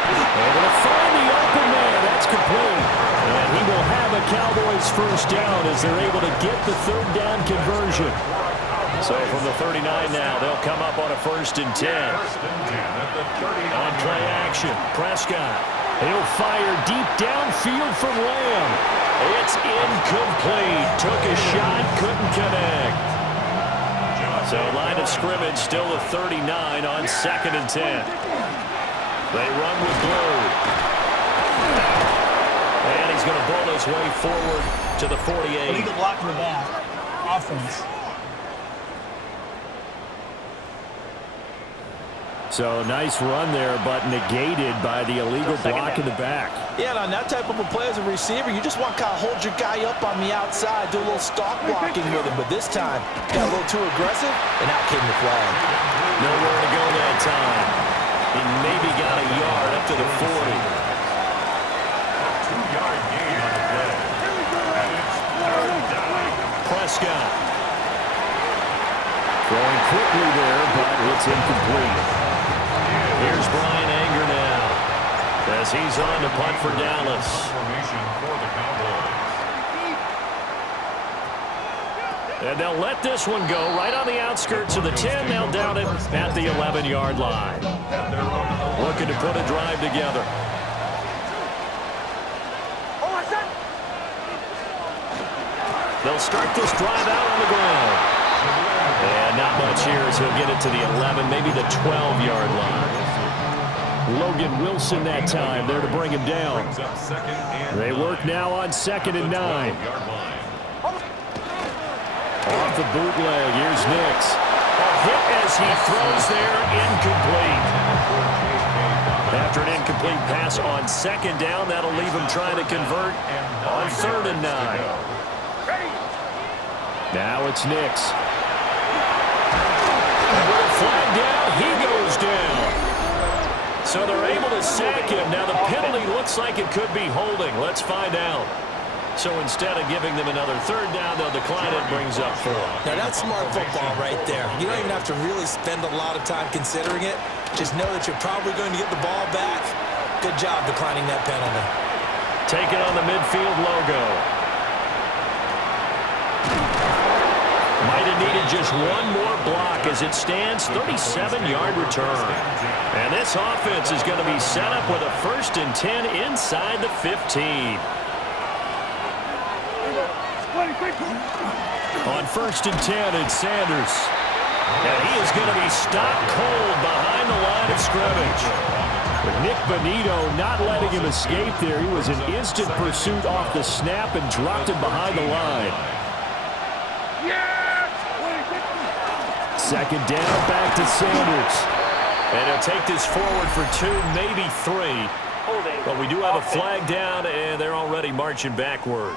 Able to find the open man. That's complete. And he will have a Cowboys 1st down as they're able to get the 3rd down conversion. So from the 39 now, they'll come up on a 1st and 10. 1st and 10 at the 39. On play action, Prescott. He'll fire deep downfield from Lamb. It's incomplete. Took a shot, couldn't connect. So line of scrimmage still a 39 on 2nd and 10. They run with blue. And he's going to bowl his way forward to the 48. Illegal block in the back. Offense. So nice run there, but negated by the illegal block in the back. Yeah, and on that type of a play as a receiver, you just want to kind of hold your guy up on the outside, do a little stalk blocking with him. But this time, got a little too aggressive, and out came the flag. Nowhere to go that time. He maybe got a yard up to the 40. 2-yard gain on the play. And it's 3rd down. Prescott. Throwing quickly there, but it's incomplete. Here's Brian Anger now as he's on to punt for Dallas. Formation for the Cowboys. And they'll let this one go right on the outskirts of the 10. They'll down it at the 11-yard line. Looking to put a drive together. They'll start this drive out on the ground. And not much here as he'll get it to the 11, maybe the 12-yard line. Logan Wilson that time there to bring him down. They work now on 2nd and 9. Off the bootleg, here's Nix. A hit as he throws there, incomplete. After an incomplete pass on 2nd down, that'll leave him trying to convert on 3rd and 9. Now it's Nix. Flag down, he goes down. So they're able to sack him. Now the penalty looks like it could be holding. Let's find out. So instead of giving them another 3rd down, they'll decline it, brings up 4. Now that's smart football right there. You don't even have to really spend a lot of time considering it. Just know that you're probably going to get the ball back. Good job declining that penalty. Take it on the midfield logo. Might have needed just one more block as it stands, 37-yard return. And this offense is going to be set up with a 1st and 10 inside the 15. On 1st and 10, it's Sanders. And he is going to be stopped cold behind the line of scrimmage. But Nick Bonito not letting him escape there. He was in instant pursuit off the snap and dropped him behind the line. 2nd down, back to Sanders. And he'll take this forward for 2, maybe 3. But we do have a flag down, and they're already marching backward.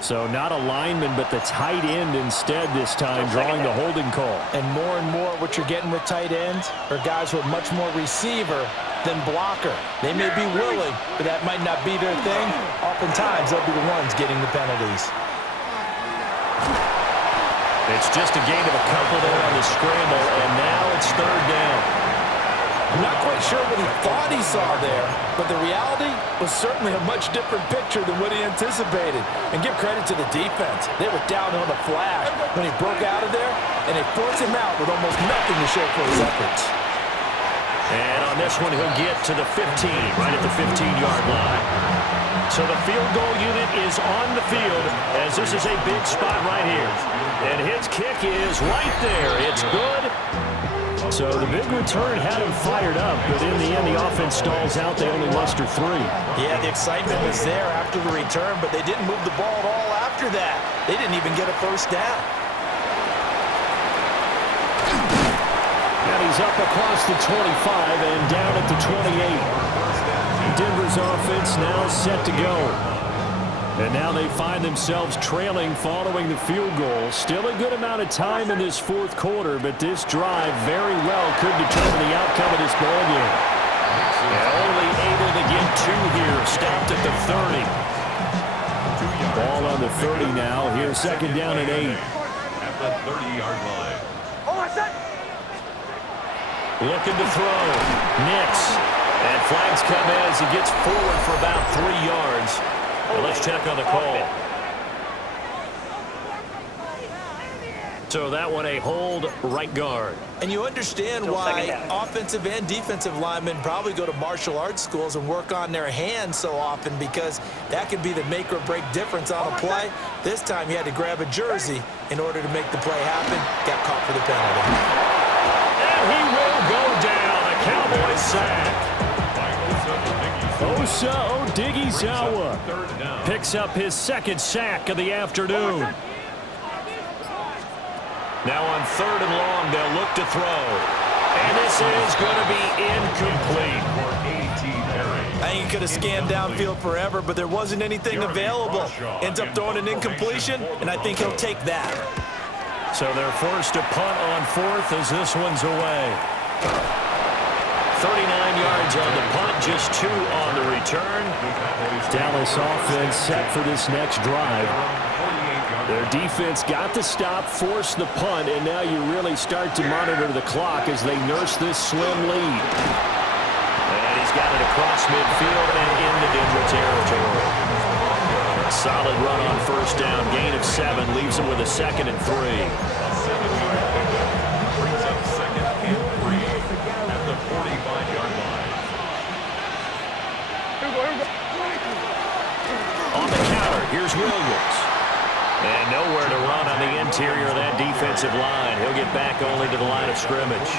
So not a lineman, but the tight end instead this time, drawing the holding call. And more what you're getting with tight ends are guys who are much more receiver than blocker. They may be willing, but that might not be their thing. Oftentimes, they'll be the ones getting the penalties. It's just a gain of a couple there on the scramble, and now it's 3rd down. I'm not quite sure what he thought he saw there, but the reality was certainly a much different picture than what he anticipated. And give credit to the defense. They were down on the flash when he broke out of there, and they forced him out with almost nothing to show for his efforts. And on this one, he'll get to the 15, right at the 15-yard line. So the field goal unit is on the field as this is a big spot right here. And his kick is right there. It's good. So the big return had him fired up, but in the end, the offense stalls out. They only muster 3. Yeah, the excitement was there after the return, but they didn't move the ball at all after that. They didn't even get a 1st down. And he's up across the 25 and down at the 28. Denver's offense now set to go. And now they find themselves trailing following the field goal. Still a good amount of time in this 4th quarter, but this drive very well could determine the outcome of this ballgame. Only able to get 2 here, stopped at the 30. Ball on the 30 now. Here's 2nd down and 8. At the 30-yard line. Looking to throw. Nix. And flags come in as he gets forward for about 3 yards. And let's check on the call. So that one a hold right guard. And you understand why offensive and defensive linemen probably go to martial arts schools and work on their hands so often, because that can be the make or break difference on a play. This time he had to grab a jersey in order to make the play happen. Got caught for the penalty. And he will go down. A Cowboys sack. Osa Odighizuwa picks up his second sack of the afternoon. Now on 3rd and long, they'll look to throw. And this is going to be incomplete. I think he could have scanned downfield forever, but there wasn't anything available. Ends up throwing an incompletion, and I think he'll take that. So they're forced to punt on 4th as this one's away. 39 yards on the punt, just 2 on the return. Dallas offense set for this next drive. Their defense got the stop, forced the punt, and now you really start to monitor the clock as they nurse this slim lead. And he's got it across midfield and into Denver territory. A solid run on 1st down, gain of 7, leaves him with a 2nd and 3. A 7-yard pickup brings up 2nd and 3 at the 45-yard line. On the counter, here's Williams. And nowhere to run on the interior of that defensive line. He'll get back only to the line of scrimmage.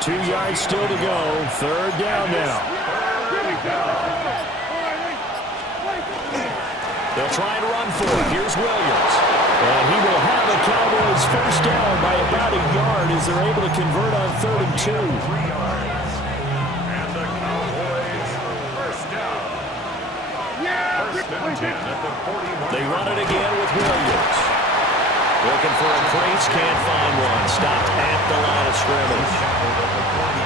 2 yards still to go. 3rd down now. They'll try and run for it. Here's Williams. And he will have the Cowboys 1st down by about a yard as they're able to convert on 3rd and 2. 3 yards. And the Cowboys 1st down. 1st and 10 at the 41. They run it again with Williams. Looking for a crease, can't find one. Stopped at the line of scrimmage.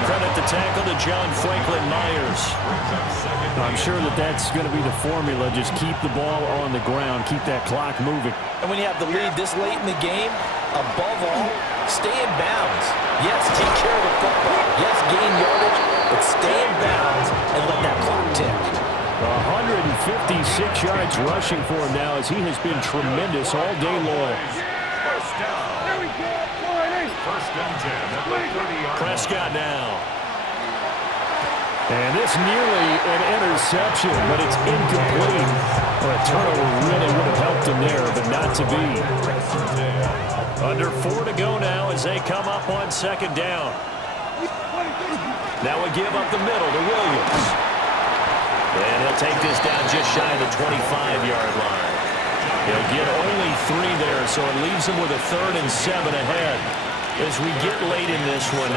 Credit the tackle to John Franklin Myers. I'm sure that's going to be the formula. Just keep the ball on the ground. Keep that clock moving. And when you have the lead this late in the game, above all, stay in bounds. Yes, take care of the football. Yes, gain yardage, but stay in bounds and let that clock tick. 156 yards rushing for him now as he has been tremendous all day long. 1st down. There we go. 1st and 10 at the 30-yard Prescott now. And this nearly an interception, but it's incomplete. Well, a turnover really would have helped him there, but not to be. Under 4 to go now as they come up on 2nd down. Now we give up the middle to Williams. And he'll take this down just shy of the 25-yard line. He'll get only 3 there, so it leaves him with a 3rd and 7 ahead. As we get late in this one,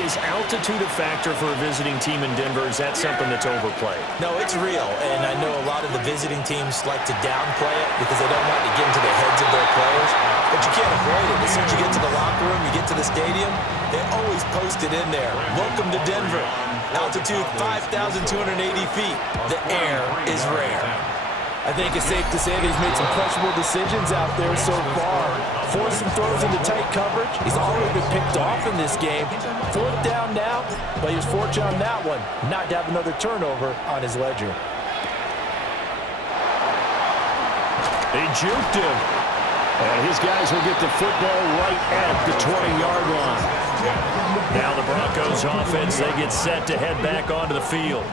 is altitude a factor for a visiting team in Denver? Is that something that's overplayed? No, it's real, and I know a lot of the visiting teams like to downplay it because they don't want to get into the heads of their players, but you can't avoid it. As soon as you get to the locker room, you get to the stadium, they always post it in there. Welcome to Denver. Altitude 5,280 feet. The air is rare. I think it's safe to say that he's made some questionable decisions out there so far. Forced some throws into tight coverage. He's already been picked off in this game. 4th down now, but he was fortunate on that one not to have another turnover on his ledger. They juked him. And his guys will get the football right at the 20-yard line. Now the Broncos offense, they get set to head back onto the field.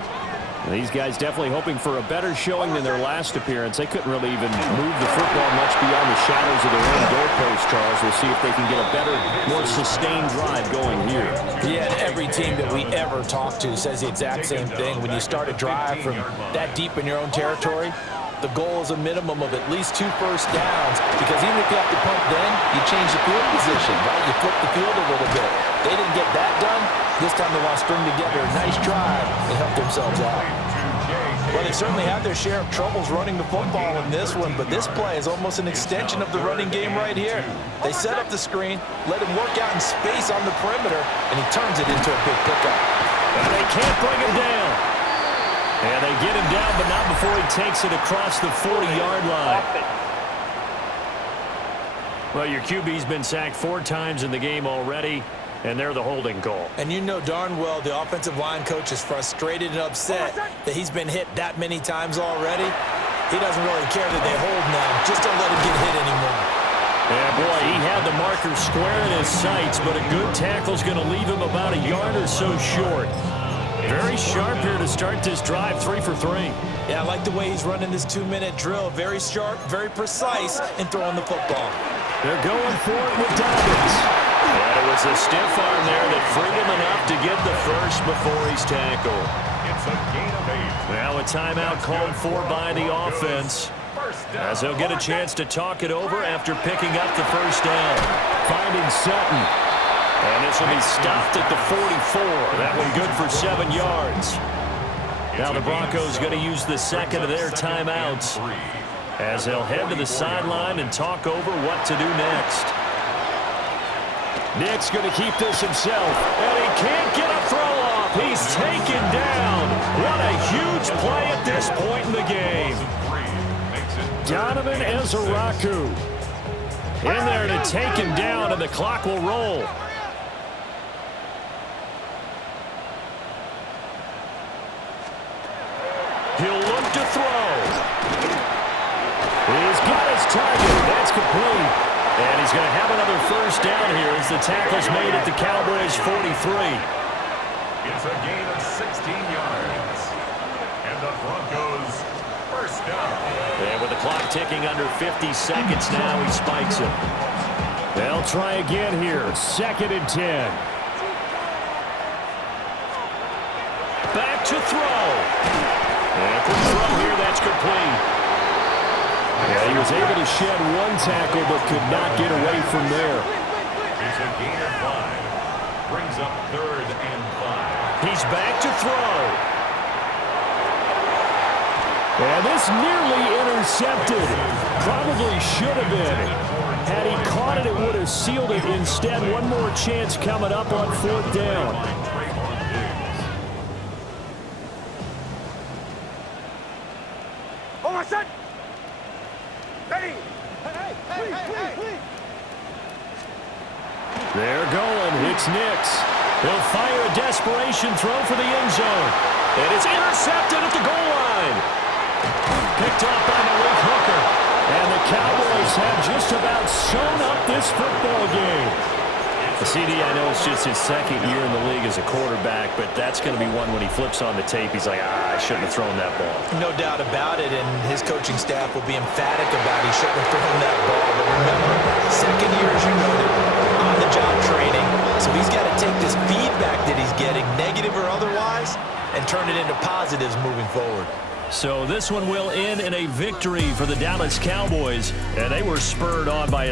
These guys definitely hoping for a better showing than their last appearance. They couldn't really even move the football much beyond the shadows of their own goalpost, Charles. We'll see if they can get a better, more sustained drive going here. Yeah, and every team that we ever talk to says the exact same thing. When you start a drive from that deep in your own territory, the goal is a minimum of at least 2 first downs, because even if you have to punt then, you change the field position, right? You flip the field a little bit. They didn't get that done. This time they want to string together a nice drive and help themselves out. Well, they certainly had their share of troubles running the football in this one, but this play is almost an extension of the running game right here. They set up the screen, let him work out in space on the perimeter, and he turns it into a big pickup. And they can't bring him down. And they get him down, but not before he takes it across the 40-yard line. Well, your QB's been sacked 4 times in the game already, and they're the holding call. And you know darn well the offensive line coach is frustrated and upset that he's been hit that many times already. He doesn't really care that they hold now. Just don't let him get hit anymore. Yeah, boy, he had the marker square in his sights, but a good tackle's going to leave him about a yard or so short. Very sharp here to start this drive, 3 for 3. Yeah, I like the way he's running this 2-minute drill. Very sharp, very precise in throwing the football. They're going for it with Dobbins. And it was a stiff arm there that freed him enough to get the first before he's tackled. It's a gain of 8. Now a timeout called for by the offense, as they'll get a chance to talk it over after picking up the first down. Finding Sutton. And this will be stopped at the 44. That one good for 7 yards. Now the Broncos going to use the second of their timeouts, as they'll head to the sideline and talk over what to do next. Nick's going to keep this himself, and he can't get a throw off. He's taken down. What a huge play at this point in the game. Donovan Ezeraku in there to take him down, and the clock will roll. He'll look to throw. He's got his target. That's complete. And he's going to have another first down here as the tackle's made at the Cowboys' 43. It's a gain of 16 yards. And the Broncos first down. And with the clock ticking under 50 seconds now, he spikes it. They'll try again here. 2nd and 10. Back to throw. And a quick throw here, that's complete. Yeah, he was able to shed one tackle but could not get away from there. It's a gain of 5. Brings up 3rd and 5. He's back to throw. And this nearly intercepted. Probably should have been. Had he caught it, it would have sealed it. Instead, one more chance coming up on 4th down. They're going. It's Nix. He'll fire a desperation throw for the end zone. And it's intercepted at the goal line. Picked off by Malik Hooker. And the Cowboys have just about sewn up this football game. The CD, I know it's just his 2nd year in the league as a quarterback, but that's going to be one when he flips on the tape. He's like, I shouldn't have thrown that ball. No doubt about it, and his coaching staff will be emphatic about he shouldn't have thrown that ball. But remember, 2nd year, as you noted, on-the-job training. So he's got to take this feedback that he's getting, negative or otherwise, and turn it into positives moving forward. So this one will end in a victory for the Dallas Cowboys, and they were spurred on by